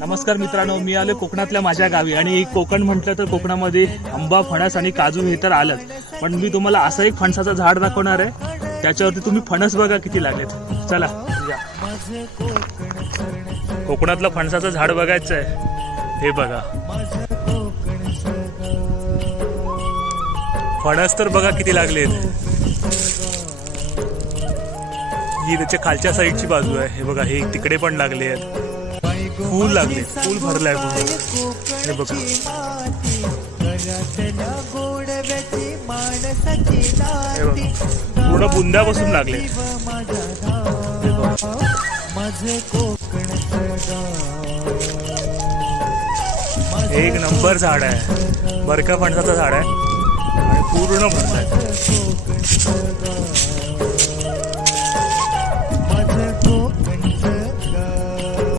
नमस्कार मित्रांनो, मी आलो कोकणातल्या माझ्या गावी आणि कोकण म्हटलं तर कोकणामध्ये आंबा, फणस आणि काजू हे तर आलंच. पण मी तुम्हाला असं एक फणसाचं झाड दाखवणार आहे, त्याच्यावरती तुम्ही फणस बघा किती लागलेत. चला या. कोकणातलं फणसाचं झाड बघायचं आहे. हे बघा, फणस तर बघा किती लागलेत. ही त्याच्या खालच्या साईडची बाजू आहे. हे बघा, हे तिकडे पण लागले आहेत. फूल लागले, फूल भरलाय पूर्ण. हे बघा, पूर्ण बुंद्यापासून लागले. एक नंबर झाड आहे, बरका फणसाचं झाड आहे आणि पूर्ण भरलाय.